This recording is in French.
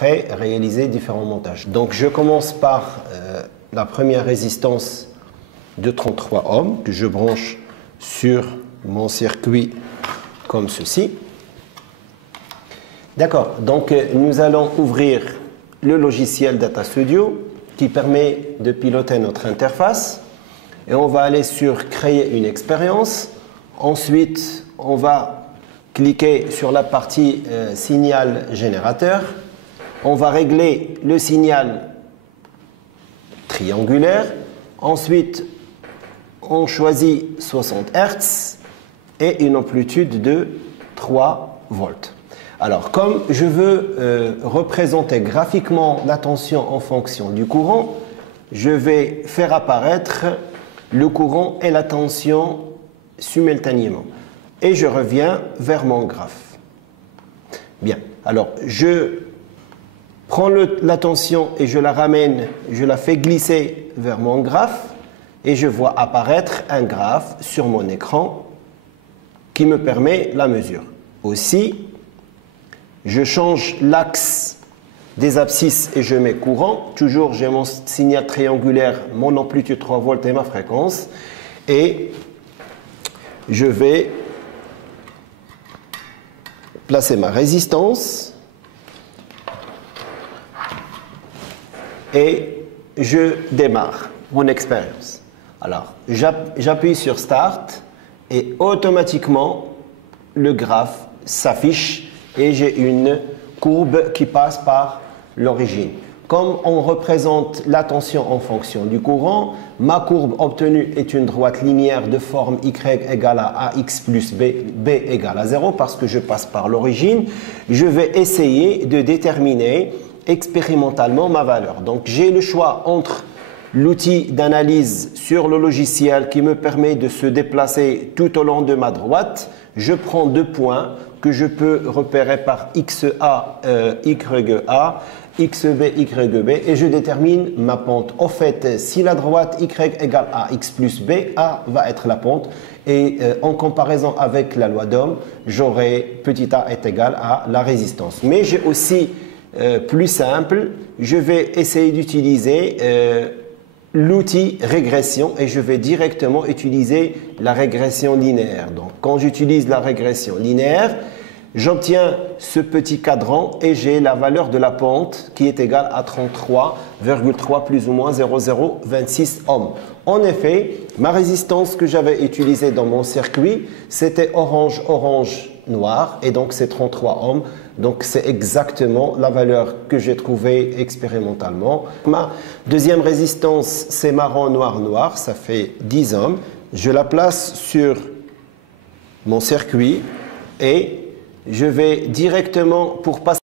après réaliser différents montages. Donc je commence par la première résistance de 33 ohms que je branche sur mon circuit comme ceci. D'accord, donc nous allons ouvrir le logiciel Data Studio qui permet de piloter notre interface et on va aller sur créer une expérience. Ensuite, on va cliquer sur la partie signal générateur. On va régler le signal triangulaire. Ensuite, on choisit 60 Hz et une amplitude de 3 volts. Alors, comme je veux représenter graphiquement la tension en fonction du courant, je vais faire apparaître le courant et la tension simultanément. Et je reviens vers mon graphe. Bien, alors je prends la tension et je la ramène, je la fais glisser vers mon graphe et je vois apparaître un graphe sur mon écran qui me permet la mesure. Aussi, je change l'axe des abscisses et je mets courant. Toujours, j'ai mon signal triangulaire, mon amplitude 3 volts et ma fréquence. Et je vais placer ma résistance et je démarre mon expérience. Alors, j'appuie sur Start et automatiquement, le graphe s'affiche et j'ai une courbe qui passe par l'origine. Comme on représente la tension en fonction du courant, ma courbe obtenue est une droite linéaire de forme y égale à ax plus b, b égale à 0 parce que je passe par l'origine. Je vais essayer de déterminer expérimentalement ma valeur. Donc j'ai le choix entre l'outil d'analyse sur le logiciel qui me permet de se déplacer tout au long de ma droite. Je prends 2 points que je peux repérer par XA, YA, XB, YB et je détermine ma pente. Au fait, si la droite Y égale à X plus B, A va être la pente et en comparaison avec la loi d'Ohm, j'aurai petit a est égal à la résistance. Mais j'ai aussi plus simple, je vais essayer d'utiliser l'outil régression et je vais directement utiliser la régression linéaire. Donc, quand j'utilise la régression linéaire, j'obtiens ce petit cadran et j'ai la valeur de la pente qui est égale à 33,3 plus ou moins 0,026 ohms. En effet, ma résistance que j'avais utilisée dans mon circuit, c'était orange, orange, noir et donc c'est 33 ohms. Donc c'est exactement la valeur que j'ai trouvée expérimentalement. Ma deuxième résistance, c'est marron, noir, noir, ça fait 10 ohms. Je la place sur mon circuit et je vais directement pour passer